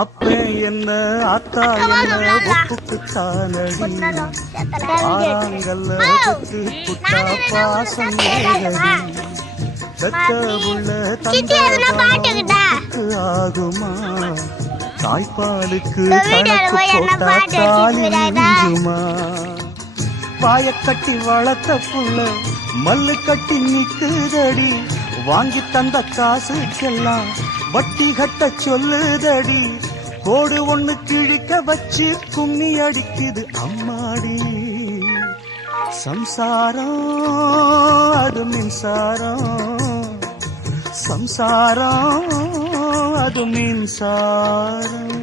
அப்பே என்ன அத்தா என்ன ஒப்புக்கு தானடி ஆறாங்கல்ல பத்து புட்டா பாசம் ஏறடி பெத்த உள்ள தந்தைக்கு ஆகுமா தாய்ப்பாலுக்கு கணக்கு போட்டா தாலி மிஞ்சுமா பாய கட்டி வளர்த்த புள்ள மல்லு கட்டி நிக்குதடி வாங்கி தந்த காசுக்கெல்லாம் வட்டி கட்ட சொல்லுதடி கோடு ஒண்ணு கிழிக்க வச்சு கும்மி அடிக்குது அம்மாடி சம்சாரம் அது மின்சாரம் சம்சாரம் அது மின்சாரம்